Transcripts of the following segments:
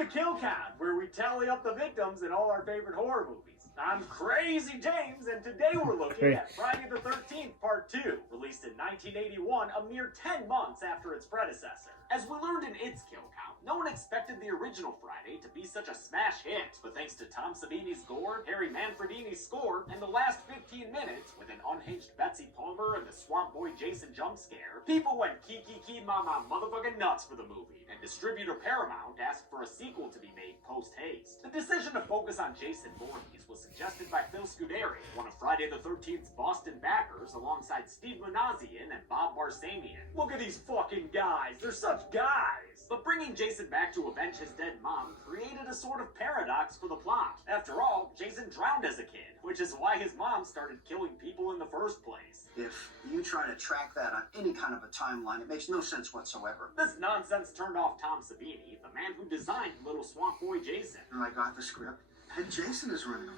the Kill Count, where we tally up the victims in all our favorite horror movies. I'm Crazy James, and today we're looking at Friday the 13th Part 2, released in 1981, a mere 10 months after its predecessor. As we learned in its Kill Count, no one expected the original Friday to be such a smash hit, but thanks to Tom Savini's gore, Harry Manfredini's score, and the last 15 minutes with an unhinged Betsy Palmer and the Swamp Boy Jason jump scare, people went kiki mama motherfucking nuts for the movie, and distributor Paramount asked for a sequel to be made post-haste. The decision to focus on Jason Voorhees was suggested by Phil Scuderi, one of Friday the 13th's Boston backers, alongside Steve Manassian and Bob Barsamian. Look at these fucking guys, they're such guys! But bringing Jason back to avenge his dead mom created a sort of paradox for the plot. After all, Jason drowned as a kid, which is why his mom started killing people in the first place. If you try to track that on any kind of a timeline, it makes no sense whatsoever. This nonsense turned off Tom Savini, the man who designed Little Swamp Boy Jason. And I got the script, and Jason is running around.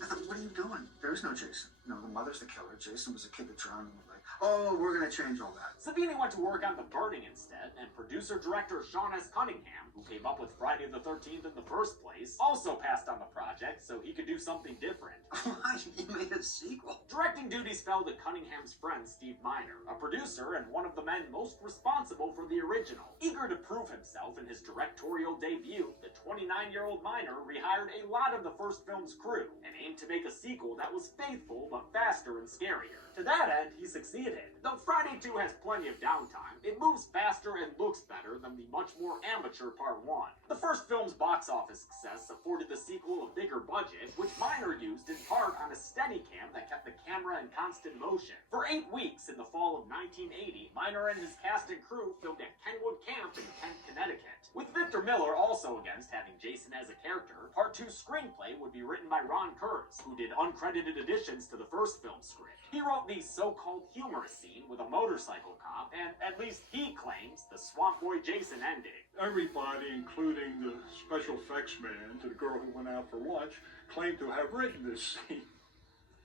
I thought, what are you doing? There is no Jason. No, the mother's the killer. Jason was a kid that drowned in the lake. Oh, we're going to change all that. Savini went to work on The Burning instead, and producer-director Sean S. Cunningham, who came up with Friday the 13th in the first place, also passed on the project so he could do something different. Why? He made a sequel. Directing duties fell to Cunningham's friend Steve Miner, a producer and one of the men most responsible for the original. Eager to prove himself in his directorial debut, the 29-year-old Miner rehired a lot of the first film's crew and aimed to make a sequel that was faithful but faster and scarier. To that end, he succeeded. Though Friday 2 has plenty of downtime, it moves faster and looks better than the much more amateur Part 1. The first film's box office success afforded the sequel a bigger budget, which Miner used in part on a Steadicam that kept the camera in constant motion. For 8 weeks in the fall of 1980, Miner and his cast and crew filmed at Kenwood Camp in Kent, Connecticut. With Victor Miller also against having Jason as a character, Part 2's screenplay would be written by Ron Kurz, who did uncredited additions to the first film script. He wrote the so-called humorous scene with a motorcycle cop, and at least he claims the Swamp Boy Jason ending. Everybody, including the special effects man to the girl who went out for lunch, claimed to have written this scene.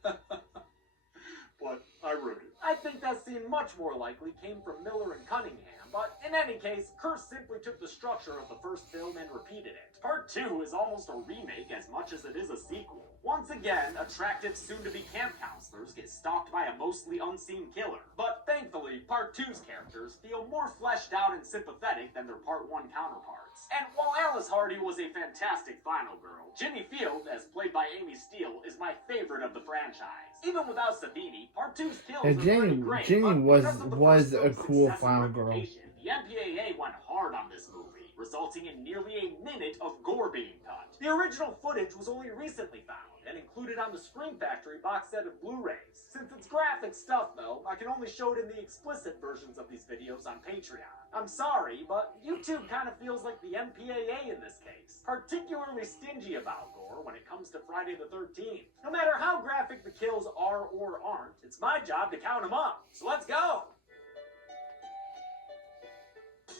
But I wrote it. I think that scene much more likely came from Miller and Cunningham, but in any case, Kurz simply took the structure of the first film and repeated it. Part 2 is almost a remake as much as it is a sequel. Once again, attractive soon-to-be camp counselors get stalked by a mostly unseen killer. But thankfully, Part 2's characters feel more fleshed out and sympathetic than their Part 1 counterparts. And while Alice Hardy was a fantastic final girl, Ginny Field, as played by Amy Steele, is my favorite of the franchise. Even without Savini, Part 2's kills are pretty great. Ginny was a cool final girl. The MPAA went hard on this movie, resulting in nearly a minute of gore being cut. The original footage was only recently found and included on the Scream Factory box set of Blu-rays. Since it's graphic stuff, though, I can only show it in the explicit versions of these videos on Patreon. I'm sorry, but YouTube kind of feels like the MPAA in this case, particularly stingy about gore when it comes to Friday the 13th. No matter how graphic the kills are or aren't, it's my job to count them up. So let's go!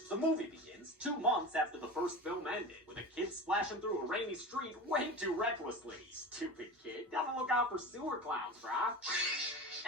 The movie begins 2 months after the first film ended, with a kid splashing through a rainy street way too recklessly. Stupid kid, gotta look out for sewer clowns, brah.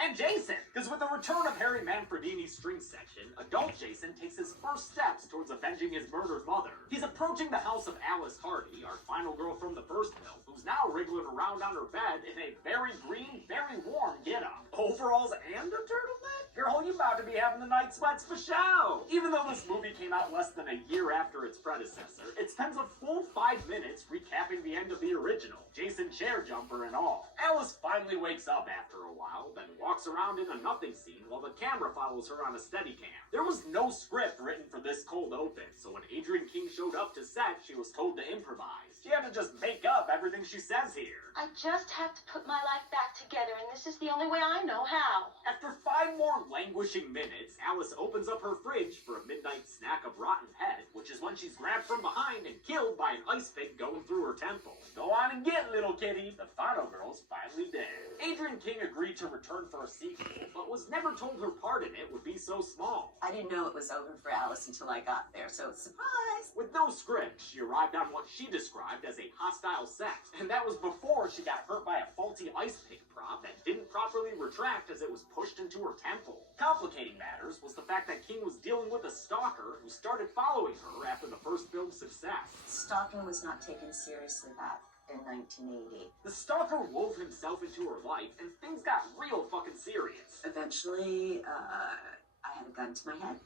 And Jason, because with the return of Harry Manfredini's string section, adult Jason takes his first steps towards avenging his murdered mother. He's approaching the house of Alice Hardy, our final girl from the first film, who's now wriggling around on her bed in a very green, very warm get-up. Overalls and a turtleneck? Girl, you about to be having the night sweats for show! Even though this movie came out less than a year after its predecessor, it spends a full 5 minutes recapping the end of the original, Jason chair jumper and all. Alice finally wakes up after a while, then walks around in a nothing scene while the camera follows her on a Steadicam. There was no script written for this cold open, so when Adrienne King showed up to set, she was told to improvise. She had to just make up everything she says here. I just have to put my life back together, and this is the only way I know how. After 5 more languishing minutes, Alice opens up her fridge for a midnight snack of rotten head, which is when she's grabbed from behind and killed by an ice pick going through her temple. Go on and get, little kitty. The final girl's finally dead. Adrienne King agreed to return for for a sequel, but was never told her part in it would be so small. I didn't know it was over for Alice until I got there, so surprise! With no script, she arrived on what she described as a hostile set, and that was before she got hurt by a faulty ice pick prop that didn't properly retract as it was pushed into her temple. Complicating matters was the fact that King was dealing with a stalker who started following her after the first film's success. Stalking was not taken seriously back in 1980. The stalker wove himself into her life, and things got real fucking serious. Eventually, I had a gun to my head,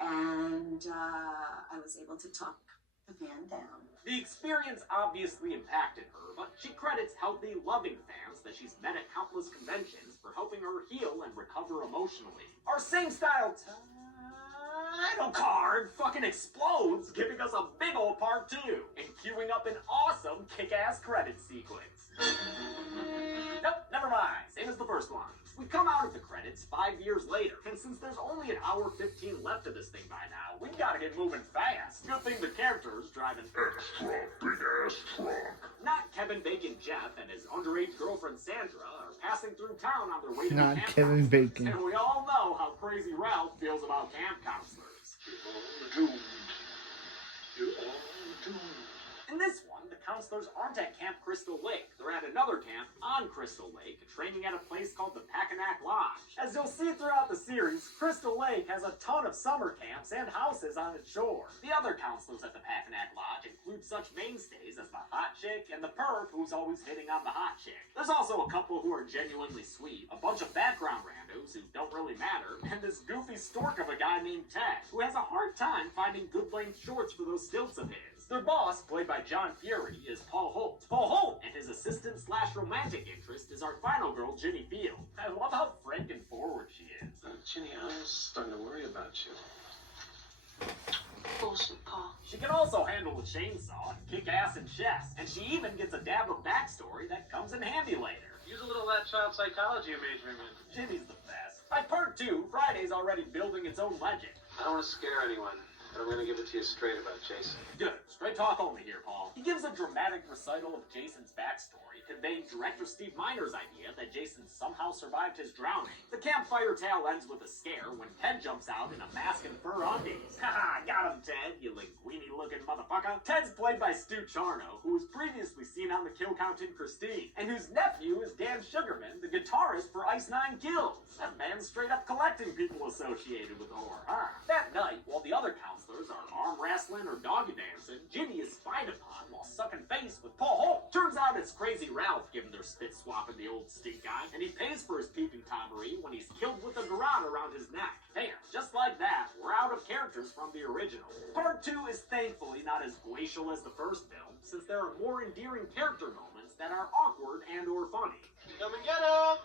and I was able to talk the man down. The experience obviously impacted her, but she credits healthy, loving fans that she's met at countless conventions for helping her heal and recover emotionally. Our same-style title card fucking explodes, giving us a big old part 2, and queuing up an awesome kick-ass credit sequence. Nope, never mind. Same as the first one. We come out of the credits 5 years later, and since there's only an hour 15 left of this thing by now, we gotta get moving fast. Good thing the character's driving Extra big-ass truck. Not Kevin Bacon Jeff and his underage girlfriend Sandra are passing through town on their way to Not the camp Kevin counselors, Bacon. and we all know how crazy Ralph feels about camp counselors. You're all doomed. You're all doomed. In this one, the counselors aren't at Camp Crystal Lake. They're at another camp on Crystal Lake, training at a place called the Packanack Lodge. As you'll see throughout the series, Crystal Lake has a ton of summer camps and houses on its shore. The other counselors at the Packanack Lodge include such mainstays as the hot chick and the perv who's always hitting on the hot chick. There's also a couple who are genuinely sweet, a bunch of background randos who don't really matter, and this goofy stork of a guy named Ted, who has a hard time finding good length shorts for those stilts of his. Their boss, played by John Fury, is Paul Holt. Paul Holt and his assistant/romantic interest is our final girl, Ginny Field. I love how frank and forward she is. Ginny, I was starting to worry about you. Bullshit, Paul. She can also handle a chainsaw and kick ass in chess, and she even gets a dab of backstory that comes in handy later. Use a little of that child psychology you're majoring in. Ginny's the best. By part 2, Friday's already building its own legend. I don't want to scare anyone, but I'm going to give it to you straight about Jason. Good. Straight talk only here, Paul. He gives a dramatic recital of Jason's backstory, conveying director Steve Miner's idea that Jason somehow survived his drowning. The campfire tale ends with a scare when Ted jumps out in a mask and fur undies. Haha, got him, Ted, you linguini-looking motherfucker. Ted's played by Stu Charno, who was previously seen on the Kill Count in Christine, and whose nephew is Dan Sugarman, the guitarist for Ice Nine Kills. That man's straight up collecting people associated with horror, huh? That night, while the other counselors are arm wrestling or doggy dancing, Ginny is spied upon while sucking face with Paul Holt. Turns out it's Crazy Ralph giving their spit swap in the old stink eye, and he pays for his peeping Tomery when he's killed with a garrote around his neck. Damn, just like that, we're out of characters from the original. Part 2 is thankfully not as glacial as the first film, since there are more endearing character moments that are awkward and or funny. Come and get him!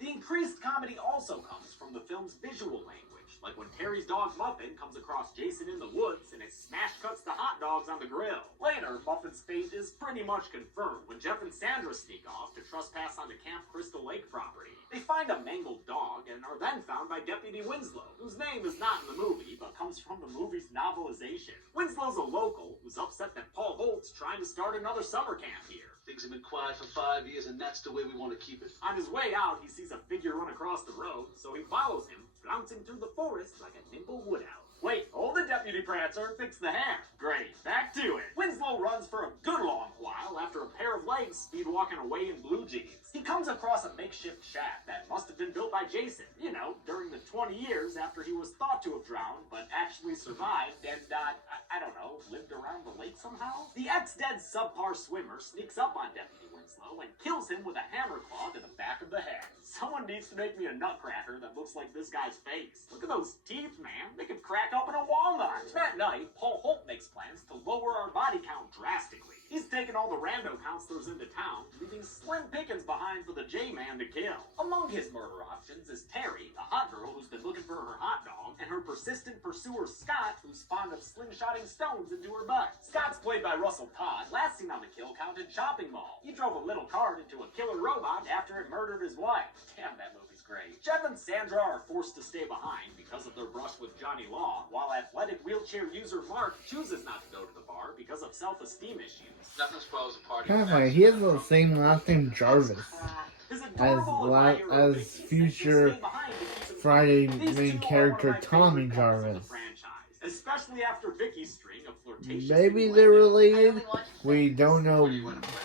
The increased comedy also comes from the film's visual language, like when Terry's dog Muffin comes across Jason in the woods and it smash cuts the hot dogs on the grill. Later, Muffin's fate is pretty much confirmed when Jeff and Sandra sneak off to trespass on the Camp Crystal Lake property. They find a mangled dog and are then found by Deputy Winslow, whose name is not in the movie but comes from the movie's novelization. Winslow's a local who's upset that Paul Holt's trying to start another summer camp here. Things have been quiet for 5 years, and that's the way we want to keep it. On his way out, he sees a figure run across the road, so he follows him, flouncing through the forest like a nimble woodhouse. Wait, hold the Deputy Prancer, fix the hair. Great, back to it. Winslow runs for a good long while after a pair of legs speed walking away in blue jeans. He comes across a makeshift shack that must have been built by Jason, you know, during the 20 years after he was thought to have drowned, but actually survived and, I don't know, lived around the lake somehow? The ex-dead subpar swimmer sneaks up on Deputy Winslow and kills him with a hammer claw to the back of the head. Someone needs to make me a nutcracker that looks like this guy's face. Look at those teeth, man. They could crack open a walnut. That night, Paul Holt makes plans to lower our body count drastically. He's taken all the rando counselors into town, leaving slim pickings behind for the J-Man to kill. Among his murder options is Terry, the hot girl who's been looking for her hot dog, and her persistent pursuer Scott, who's fond of slingshotting stones into her butt. Scott's played by Russell Todd, last seen on the kill count in Shopping Mall. He drove a little cart into a killer robot after it murdered his wife. Damn, that movie's great. Jeff and Sandra are forced to stay behind because of their brush with Johnny Law, while athletic wheelchair user Mark chooses not to go to the bar because of self-esteem issues. Nothing spoils a party. Kind of funny. He has the same last name, Jarvis. Crack. His adorable admirer, Vicky, said he'd future stay behind to keep him Friday company. These main two are character one of my Tommy favorite couples in the Jarvis. franchise, especially after Vicky's string of flirtatious Maybe innuendo. they're I related. only want We don't know. Where do you want to play?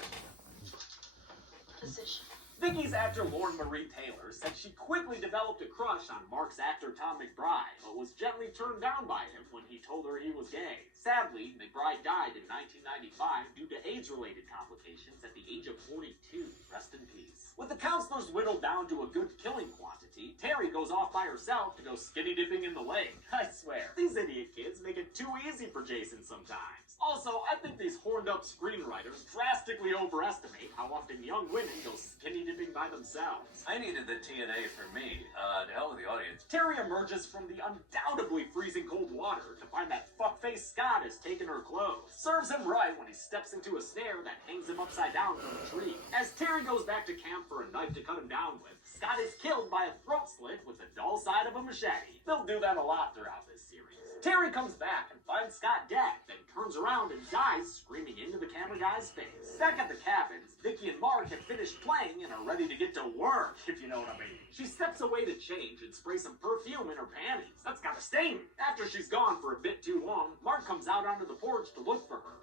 position. Vicky's actor Lauren Marie Taylor said she quickly developed a crush on Mark's actor Tom McBride, but was gently turned down by him when he told her he was gay. Sadly, McBride died in 1995 due to AIDS-related complications at the age of 42. Rest in peace. With the counselors whittled down to a good killing quantity, Terry goes off by herself to go skinny dipping in the lake. I swear, these idiot kids make it too easy for Jason sometimes. Also, I think these horned-up screenwriters drastically overestimate how often young women go skinny dipping by themselves. I needed the TNA for me. To hell with the audience. Terry emerges from the undoubtedly freezing cold water to find that fuckface Scott has taken her clothes. Serves him right when he steps into a snare that hangs him upside down from a tree. As Terry goes back to camp for a knife to cut him down with, Scott is killed by a throat slit with the dull side of a machete. They'll do that a lot throughout this series. Terry comes back and finds Scott dead, then turns around and dies screaming into the camera guy's face. Back at the cabins, Vicky and Mark have finished playing and are ready to get to work, if you know what I mean. She steps away to change and spray some perfume in her panties. That's gotta sting. After she's gone for a bit too long, Mark comes out onto the porch to look for her.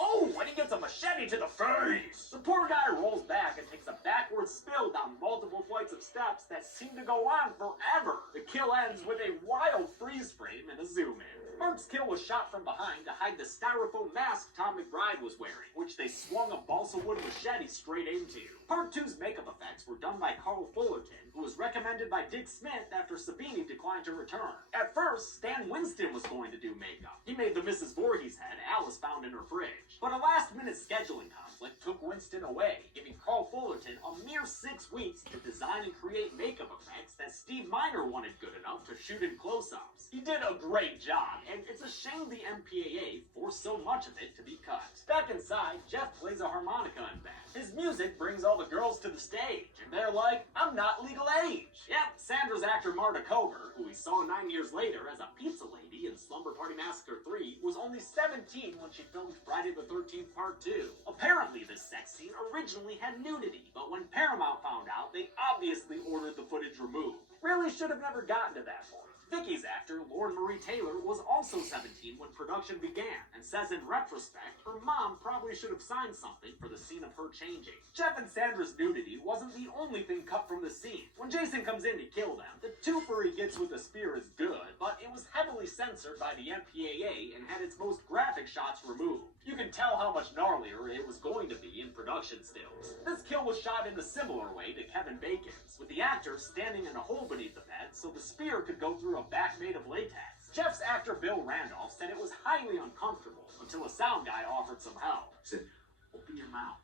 Oh, and he gets a machete to the face! The poor guy rolls back and takes a backward spill down multiple flights of steps that seem to go on forever. The kill ends with a wild freeze frame and a zoom in. Mark's kill was shot from behind to hide the styrofoam mask Tom McBride was wearing, which they swung a balsa wood machete straight into. Part 2's makeup effects were done by Carl Fullerton, who was recommended by Dick Smith after Sabini declined to return. At first, Stan Winston was going to do makeup. He made the Mrs. Voorhees head Alice found in her fridge. But a last-minute scheduling conflict took Winston away, giving Carl Fullerton a mere 6 weeks to design and create makeup effects that Steve Miner wanted good enough to shoot in close-ups. He did a great job, and it's a shame the MPAA forced so much of it to be cut. Back inside, Jeff plays a harmonica in bed. His music brings all the girls to the stage, and they're like, I'm not legal age. Yep, Sandra's actor Marta Kober, who we saw 9 years later as a pizza lady in Slumber Party Massacre 3, was only 17 when she filmed Friday the 13th Part 2. Apparently, this sex scene originally had nudity, but when Paramount found out, they obviously ordered the footage removed. Really should have never gotten to that point. Vicky's actor, Lauren Marie Taylor, was also 17 when production began, and says in retrospect, her mom probably should have signed something for the scene of her changing. Jeff and Sandra's nudity wasn't the only thing cut from the scene. When Jason comes in to kill them, the twofer he gets with the spear is good, but it was heavily censored by the MPAA and had its most graphic shots removed. You can tell how much gnarlier it was going to be in production stills. This kill was shot in a similar way to Kevin Bacon's, with the actor standing in a hole beneath the bed so the spear could go through a back made of latex. Jeff's actor Bill Randolph said it was highly uncomfortable until a sound guy offered some help. He said, open your mouth.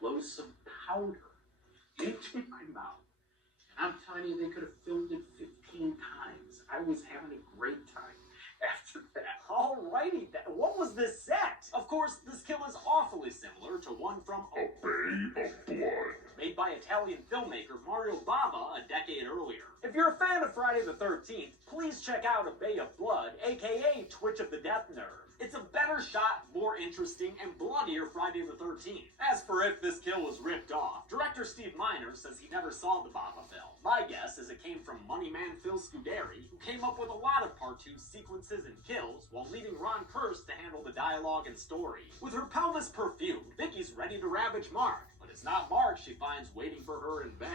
Blow some powder into my mouth. And I'm telling you, they could have filmed it 15 times. I was having a great time after that. Alrighty then, what was this set? Of course, this kill is awfully similar to one from A Bay of Blood, made by Italian filmmaker Mario Bava a decade earlier. If you're a fan of Friday the 13th, please check out A Bay of Blood, aka Twitch of the Death Nerve. It's a better shot, more interesting, and bloodier Friday the 13th. As for if this kill was ripped off, director Steve Miner says he never saw the Bava film. My guess is it came from money man Phil Scuderi, who came up with a lot of Part 2 sequences and kills while leaving Ron Kurst to handle the dialogue and story. With her pelvis perfumed, Vicky's ready to ravage Mark, but it's not Mark she finds waiting for her in bed.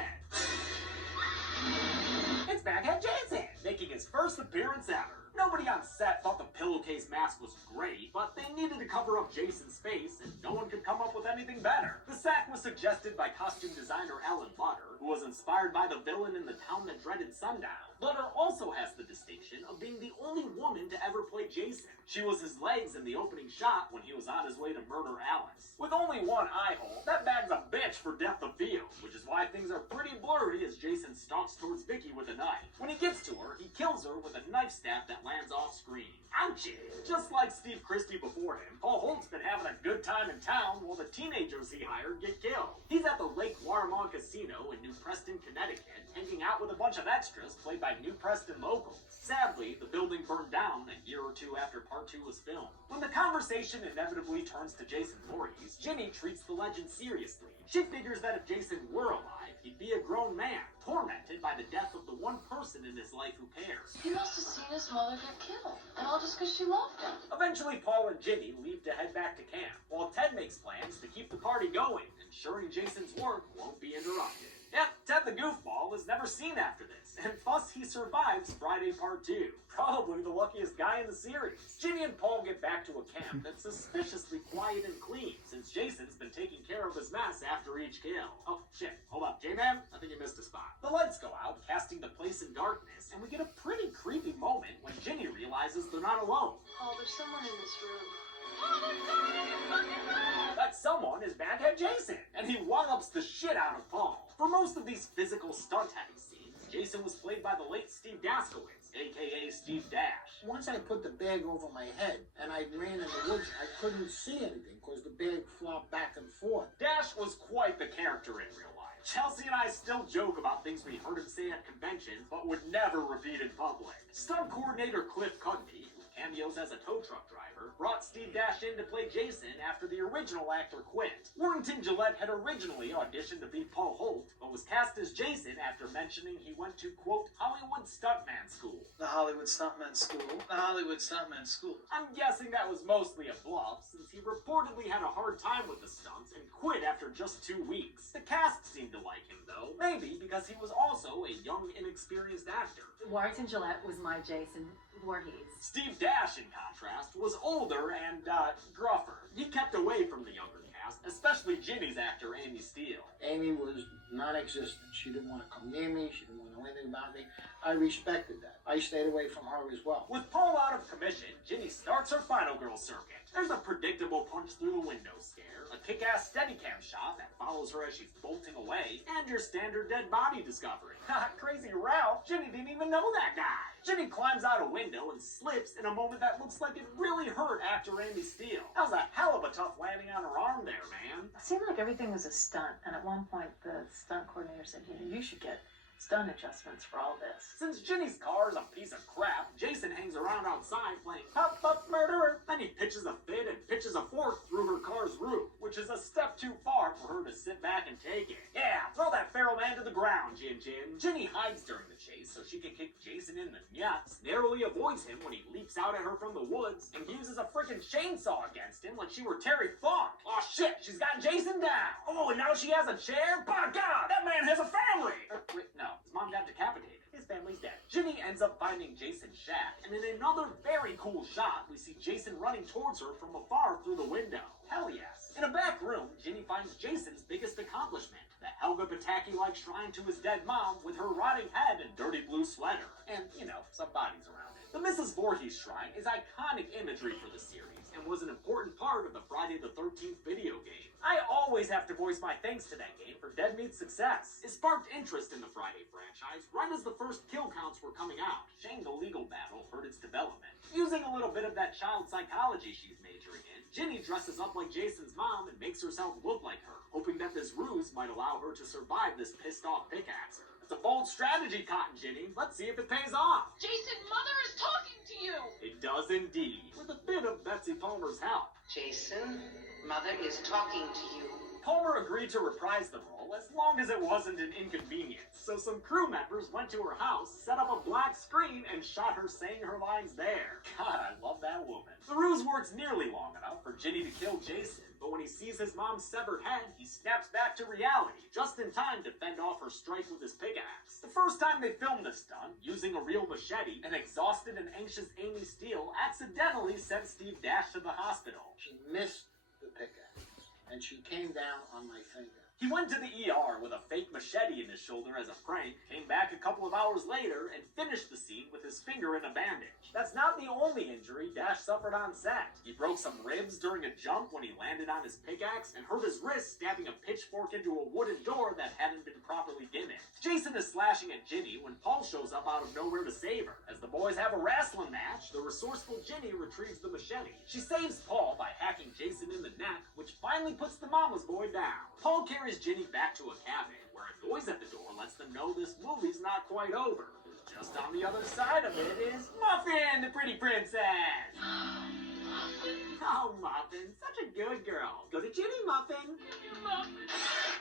It's Baghead Jason, making his first appearance ever. Nobody on set thought the pillowcase mask was great, but they needed to cover up Jason's face, and no one could come up with anything better. The sack was suggested by costume designer Ellen Butter, who was inspired by the villain in The Town That Dreaded Sundown. Butter also has the distinction of being the only woman to ever play Jason. She was his legs in the opening shot when he was on his way to murder Alice. With only one eye hole, that bag's a bitch for depth of field, which is why things are pretty blurry as Jason stalks towards Vicky with a knife. When he gets to her, he kills her with a knife stab that lands off screen. Ouchie! Just like Steve Christie before him, Paul Holt's been having a good time in town while the teenagers he hired get killed. He's at the Lake Warrimont Casino in New Preston, Connecticut, hanging out with a bunch of extras played by New Preston locals. Sadly, the building burned down a year or two after part 2 was filmed. When the conversation inevitably turns to Jason Voorhees, Ginny treats the legend seriously. She figures that if Jason were alive, he'd be a grown man, tormented by the death of the one person in his life who cares. He must have seen his mother get killed, and all just because she loved him. Eventually, Paul and Ginny leave to head back to camp, while Ted makes plans to keep the party going, ensuring Jason's work won't be interrupted. Yep, Ted the Goofball is never seen after this, and thus he survives Friday Part 2. Probably the luckiest guy in the series. Ginny and Paul get back to a camp that's suspiciously quiet and clean, since Jason's been taking care of his mess after each kill. Oh, shit. Hold up. J-Man, I think you missed a spot. The lights go out, casting the place in darkness, and we get a pretty creepy moment when Ginny realizes they're not alone. Oh, there's someone in this room. That someone is Baghead Jason, and he wallops the shit out of Paul. For most of these physical stunt-heavy scenes, Jason was played by the late Steve Daskowitz, a.k.a. Steve Dash. Once I put the bag over my head and I ran in the woods, I couldn't see anything because the bag flopped back and forth. Dash was quite the character in real life. Chelsea and I still joke about things we heard him say at conventions, but would never repeat in public. Stunt coordinator Cliff Cudby, who cameos as a tow truck driver, brought Steve Dash in to play Jason after the original actor quit. Warrington Gillette had originally auditioned to be Paul Holt, but was cast as Jason after mentioning he went to, quote, Hollywood Stuntman School. The Hollywood Stuntman School. The Hollywood Stuntman School. I'm guessing that was mostly a bluff, since he reportedly had a hard time with the stunts and quit after just 2 weeks. The cast seemed to like him, though, maybe because he was also a young, inexperienced actor. Warrington Gillette was my Jason Voorhees. Steve Dash, in contrast, was older and, gruffer. He kept away from the younger cast, especially Ginny's actor, Amy Steele. Amy was non-existent. She didn't want to come near me. She didn't want to know anything about me. I respected that. I stayed away from her as well. With Paul out of commission, Ginny starts her Final Girl circuit. There's a predictable punch through the window scare, a kick-ass Steadicam shot that follows her as she's bolting away, and your standard dead body discovery. Ha, crazy Ralph, Ginny didn't even know that guy. Ginny climbs out a window and slips in a moment that looks like it really hurt actor Amy Steele. That was a hell of a tough landing on her arm there, man. It seemed like everything was a stunt, and at one point the stunt coordinator said, you should get stunt adjustments for all this. Since Ginny's car is a piece of crap, Jason hangs around outside playing Pop Up Murderer. Then he pitches a fit and pitches a fork through her car's roof, which is a step too far for her to sit back and take it. Yeah, throw that feral man to the ground, Gin. Ginny hides during the chase so she can kick Jason in the nuts, narrowly avoids him when he leaps out at her from the woods, and uses a freaking chainsaw against him like she were Terry Funk. Aw shit, she's got Jason down. Oh, and now she has a chair? By God, that man has a family! Wait, no. His mom got decapitated. His family's dead. Ginny ends up finding Jason's shack, and in another very cool shot, we see Jason running towards her from afar through the window. Hell yes. In a back room, Ginny finds Jason's biggest accomplishment, the Helga Pataki-like shrine to his dead mom with her rotting head and dirty blue sweater. And, some bodies around it. The Mrs. Voorhees shrine is iconic imagery for the series, and was an important part of the Friday the 13th video game. I always have to voice my thanks to that game for Dead Meat's success. It sparked interest in the Friday franchise right as the first kill counts were coming out. Shame the legal battle hurt its development. Using a little bit of that child psychology she's majoring in, Ginny dresses up like Jason's mom and makes herself look like her, hoping that this ruse might allow her to survive this pissed-off pickaxer. It's a bold strategy, Cotton Ginny. Let's see if it pays off. Jason, Mother is talking to you! It does indeed, with a bit of Betsy Palmer's help. Jason, Mother is talking to you. Palmer agreed to reprise the role as long as it wasn't an inconvenience, so some crew members went to her house, set up a black screen, and shot her saying her lines there. God, I love that woman. The ruse works nearly long enough for Ginny to kill Jason, but when he sees his mom's severed head, he snaps back to reality, just in time to fend off her strike with his pickaxe. The first time they filmed this stunt, using a real machete, an exhausted and anxious Amy Steele accidentally sent Steve Dash to the hospital. She missed the pickaxe, and she came down on my finger. He went to the ER with a fake machete in his shoulder as a prank, came back a couple of hours later, and finished the scene with his finger in a bandage. That's not the only injury Dash suffered on set. He broke some ribs during a jump when he landed on his pickaxe, and hurt his wrist stabbing a pitchfork into a wooden door that hadn't been properly gimmicked. Jason is slashing at Ginny when Paul shows up out of nowhere to save her. As the boys have a wrestling match, the resourceful Ginny retrieves the machete. She saves Paul by hacking Jason in the neck, which finally puts the mama's boy down. Paul carries Ginny back to a cabin, where a noise at the door lets them know this movie's not quite over. Just on the other side of it is Muffin, the pretty princess. Oh, Muffin, such a good girl. Go to Ginny, Muffin.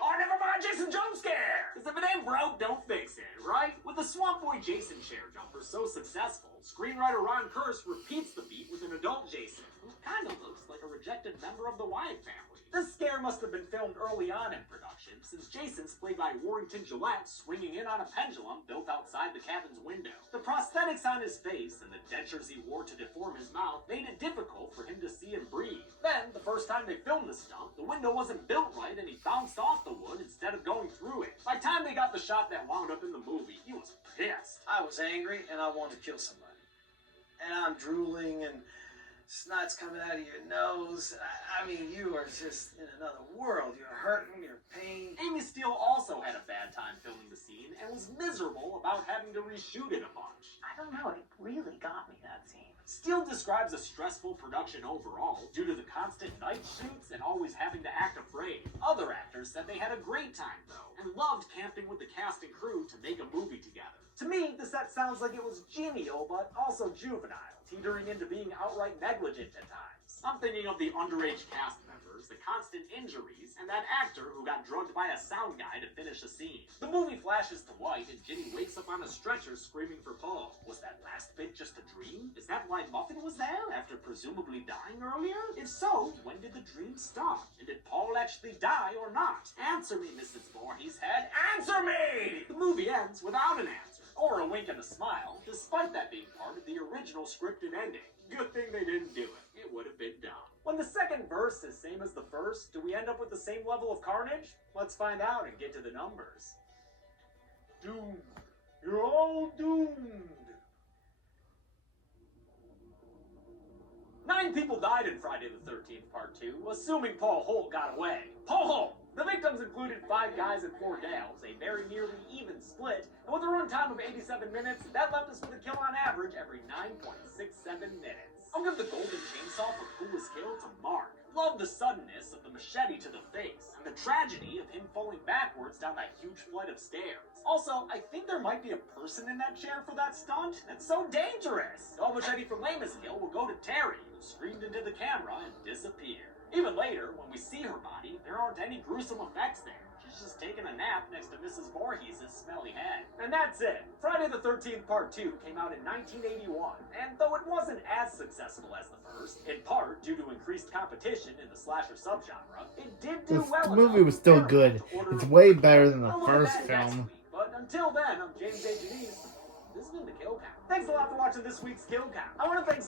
Oh, never mind, Jason jump scare. Because if it ain't broke, don't fix it, right? With the Swamp Boy Jason chair jumper so successful, screenwriter Ron Kurz repeats the beat with an adult Jason, who kind of looks like a rejected member of the Wyatt family. This scare must have been filmed early on in production, since Jason's played by Warrington Gillette swinging in on a pendulum built outside the cabin's window. The prosthetics on his face and the dentures he wore to deform his mouth made it difficult for him to see and breathe. Then, the first time they filmed the stunt, the window wasn't built right and he bounced off the wood instead of going through it. By the time they got the shot that wound up in the movie, he was pissed. I was angry and I wanted to kill somebody. And I'm drooling and snot's coming out of your nose. I mean, you are just in another world. You're hurting, you're in pain. Amy Steele also had a bad time filming the scene and was miserable about having to reshoot it a bunch. I don't know, it really got me, that scene. Steele describes a stressful production overall due to the constant night shoots and always having to act afraid. Other actors said they had a great time, though, and loved camping with the cast and crew to make a movie together. To me, the set sounds like it was genial, but also juvenile, teetering into being outright negligent at times. I'm thinking of the underage cast members, the constant injuries, and that actor who got drugged by a sound guy to finish a scene. The movie flashes to white, and Ginny wakes up on a stretcher screaming for Paul. Was that last bit just a dream? Is that why Muffin was there, after presumably dying earlier? If so, when did the dream start? And did Paul actually die or not? Answer me, Mrs. Voorhees head. Answer me! The movie ends without an answer, or a wink and a smile, despite that being part of the original scripted ending. Good thing they didn't do it. It would have been dumb. When the second verse is same as the first, do we end up with the same level of carnage? Let's find out and get to the numbers. Doomed. You're all doomed. 9 people died in Friday the 13th Part 2, assuming Paul Holt got away. Paul Holt! The victims included 5 guys and 4 gals, a very nearly even split, and with a runtime of 87 minutes, that left us with a kill on average every 9.67 minutes. I'll give the golden chainsaw for coolest kill to Mark. Love the suddenness of the machete to the face, and the tragedy of him falling backwards down that huge flight of stairs. Also, I think there might be a person in that chair for that stunt. That's so dangerous! All machete for lamest kill will go to Terry, who screamed into the camera and disappeared. Even later, when we see her body, there aren't any gruesome effects there. She's just taking a nap next to Mrs. Voorhees' smelly head. And that's it. Friday the 13th Part 2 came out in 1981, and though it wasn't as successful as the first, in part due to increased competition in the slasher subgenre, it did do well. The movie was still good. It's way better than the first film. But until then, I'm James A. Janice. This has been the Kill Count. Thanks a lot for watching this week's Kill Count. I want to thank